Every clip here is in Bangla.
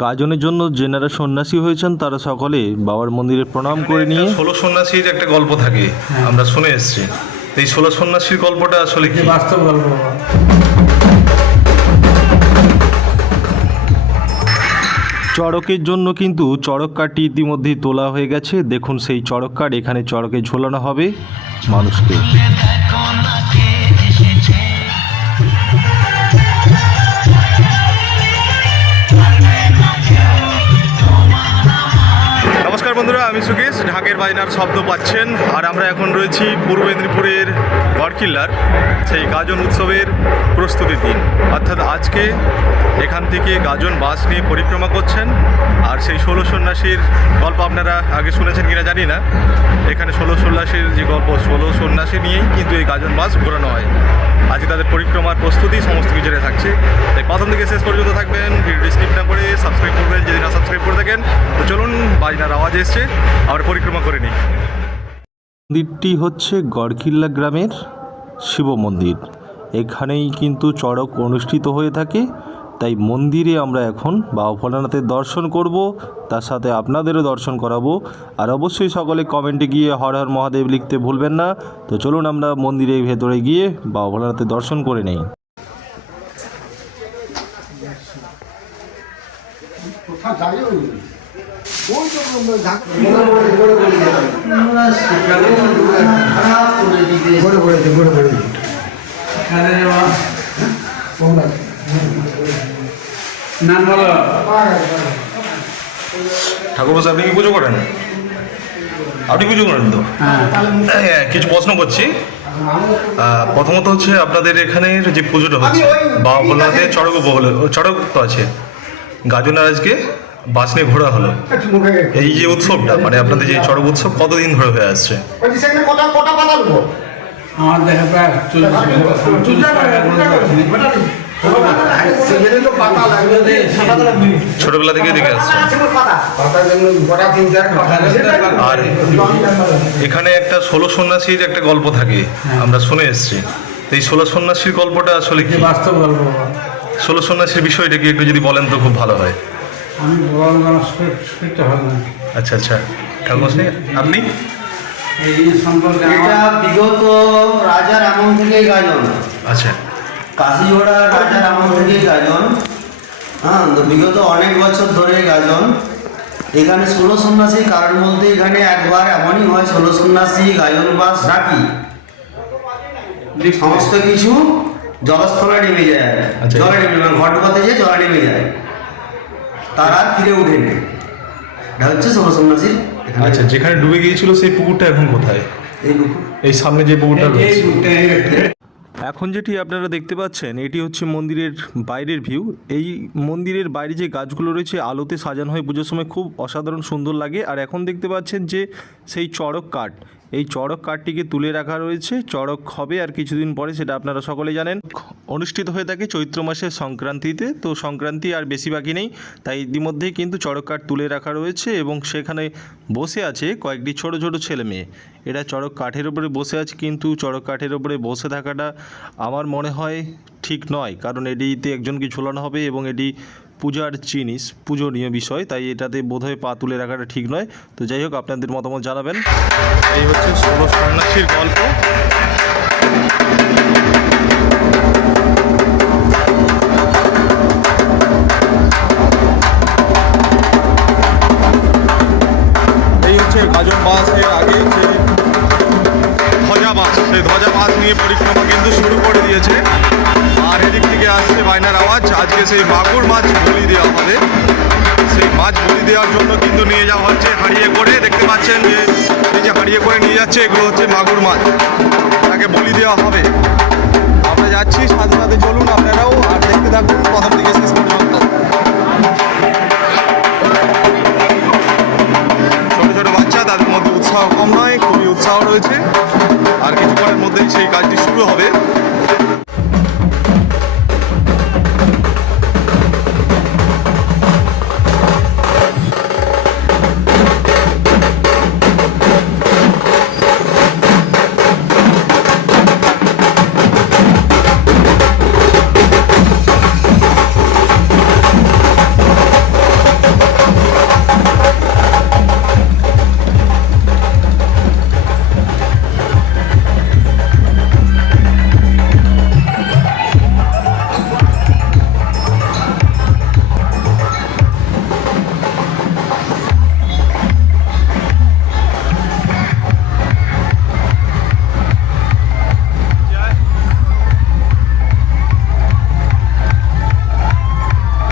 গাজনের জন্য যেনারা সন্ন্যাসী হয়েছেন তারা সকলে বাবার মন্দিরে প্রণাম করে নিয়ে ষোলো সন্ন্যাসীর একটা গল্প থাকে আমরা শুনে এসেছি। এই ষোলো সন্ন্যাসীর গল্পটা আসলে কি? বাস্তব গল্প। চড়কের জন্য কিন্তু চড়ক কাঠটি ইতিমধ্যেই তোলা হয়ে গেছে। দেখুন সেই চড়ক কাঠ এখানে চড়কে ঝোলানো হবে মানুষকে। বন্ধুরা, আমি সুকেশ ঢাকের বাইনার শব্দ পাচ্ছেন। আর আমরা এখন রয়েছি পূর্ব মেদিনীপুরের গড়কিল্লার সেই গাজন উৎসবের প্রস্তুতির দিন। অর্থাৎ আজকে এখান থেকে গাজন বাস নিয়ে পরিক্রমা করছেন। আর সেই ষোলো সন্ন্যাসীর গল্প আপনারা আগে শুনেছেন কিনা জানি না। এখানে ষোলো সন্ন্যাসীর যে গল্প, ষোলো সন্ন্যাসী নিয়েই কিন্তু এই গাজন বাস ঘোরানো হয়। আজকে তাদের পরিক্রমার প্রস্তুতি সমস্ত কিছু থাকছে। তাই প্রথম থেকে শেষ পর্যন্ত থাকবেন। ভিডিওটি স্কিপ না করে সাবস্ক্রাইব করবেন। যদি না সাবস্ক্রাইব করে থাকেন, তো চলুন বাজনার আওয়াজ এসছে আমরা পরিক্রমা করে নিই। মন্দিরটি হচ্ছে গড়কিল্লা গ্রামের শিব মন্দির। এখানেই কিন্তু চড়ক অনুষ্ঠিত হয়ে থাকে তাই মন্দিরে আমরা এখন বাবা ভোলানাথের দর্শন করব তার সাথে আপনাদেরও দর্শন করাবো। আর অবশ্যই সকলে কমেন্টে গিয়ে হর হর মহাদেব লিখতে ভুলবেন না। তো চলুন আমরা মন্দিরের ভেতরে গিয়ে বাবা ভোলানাথের দর্শন করে নেই। নাম বলো ঠাকুর বসে আপনি কি পুজো করেন? আপনি পুজো করেন তো? হ্যাঁ। কিছু প্রশ্ন করছি। প্রথমত হচ্ছে আপনাদের এখানের যে পুজোটা হচ্ছে বাবা ভোলানাথের চড়ক উপহল চড়ক তো আছে। গাজনের আজকে বাস নিয়ে ঘোরা হলো এই যে উৎসবটা মানে আপনাদের যে চড়ক উৎসব কতদিন ধরে হয়ে আসছে? আমার দেখা প্রায় ছোটবেলা থেকে দেখে আসছে। আর এখানে একটা ষোলো সন্ন্যাসীর একটা গল্প থাকে আমরা শুনে এসেছি। তো এই ষোলো সন্ন্যাসীর গল্পটা আসলে কি? বাস্তব গল্প ষোলো সন্ন্যাসীর বিষয়টা কি একটু যদি বলেন তো খুব ভালো হয়। আমি বড় আমার স্ক্রিপ্টটা হবে না। আচ্ছা আচ্ছা। ঠাকুর আপনি? এই সম্পর্কে এটা আমার বিগত রাজার আমল থেকেই গাজন আচ্ছা। কাশিজোড়া রাজার আমল থেকেই গাজন হ্যাঁ তো বিগত অনেক বছর ধরে গাজন এখানে ষোলো সন্ন্যাসী কারণ বলতে এখানে একবার এমনই হয় ষোলো সন্ন্যাসী গাজন বাস রাখি সমস্ত কিছু জলস্থলে নেমে যায়। আচ্ছা। জলে নেমে মানে ঘট পথে যে জলে নেমে যায়। তারা আর ফিরে ওঠেনি এটা হচ্ছে আচ্ছা যেখানে ডুবে গিয়েছিল সেই পুকুরটা এখন কোথায়? এই পুকুর। এই সামনে যে পুকুরটা রয়েছে। এখন যেটি আপনারা দেখতে পাচ্ছেন এটি হচ্ছে মন্দিরের বাইরের ভিউ। এই মন্দিরের বাইরে যে গাছগুলো রয়েছে আলোতে সাজানো হয় পুজোর সময় খুব অসাধারণ সুন্দর লাগে। আর এখন দেখতে পাচ্ছেন যে সেই চড়ক কাঠ এই চড়ক কাঠটিকে তুলে রাখা রয়েছে। চড়ক হবে আর কিছুদিন পরে সেটা আপনারা সকলে জানেন। অনুষ্ঠিত হয়ে থাকে চৈত্র মাসের সংক্রান্তিতে। তো সংক্রান্তি আর বেশি বাকি নেই, তাই ইতিমধ্যেই কিন্তু চড়ক কাঠ তুলে রাখা রয়েছে এবং সেখানে বসে আছে কয়েকটি ছোট ছোট ছেলে মেয়ে। এরা চড়ক কাঠের উপরে বসে আছে, কিন্তু চড়ক কাঠের উপরে বসে থাকাটা আমার মনে হয় ঠিক নয়, কারণ এটিতে একজনকে ঝোলানো হবে এবং এটি পূজার জিনিস, পূজনীয় বিষয়, তাই এটাতে বোধহয় পা তুলে রাখাটা ঠিক নয়। তো যাই হোক, আপনাদের মতামত জানাবেন। এই হচ্ছে ষোলো সন্ন্যাসীর গল্প। সেই ধ্বজা বাস নিয়ে পরিক্রমা কিন্তু শুরু করে দিয়েছে। আর এদিক থেকে আসছে বায়নার আওয়াজ। আজকে সেই মাগুর মাছ বলি দেওয়া হবে। সেই মাছ বলি দেওয়ার জন্য কিন্তু নিয়ে যাওয়া হচ্ছে, হারিয়ে করে দেখতে পাচ্ছেন যে এই যে হারিয়ে করে নিয়ে যাচ্ছে, এগুলো হচ্ছে মাগুর মাছ। তাকে বলি দেওয়া হবে। আমরা যাচ্ছি, সাথে সাথে চলুন আপনারাও, আর দেখতে থাকুন, প্রথম থেকে শেষ পর্যন্ত। কম নয় খুবই উৎসাহ রয়েছে। আর কিছুক্ষণের মধ্যেই সেই কাজটি শুরু হবে।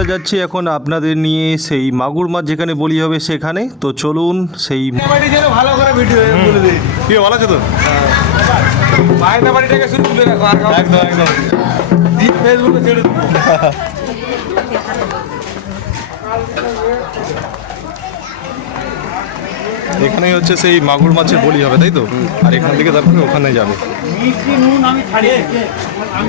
আমরা যাচ্ছি এখন আপনাদের নিয়ে সেই মাগুর মাছ যেখানে বলি হবে সেখানে। তো চলুন সেই ভালো করে ভিডিও কি ভালো আছে তো? বাড়িটাকে শুধু তুলে রাখো একদম একদম। ফেসবুকে ছেড়ে এখানেই হচ্ছে সেই মাগুর মাছের বলি হবে তাই তো? আর এখান থেকে তারপরে ওখানে যাবে। মিষ্টি নুন আমি ছাড়িয়ে আমি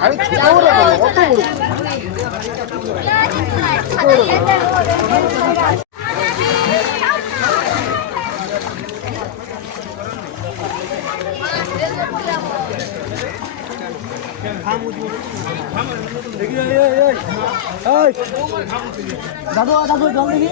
আরে ছোট অত বড় দাদু দাদু জল দেখি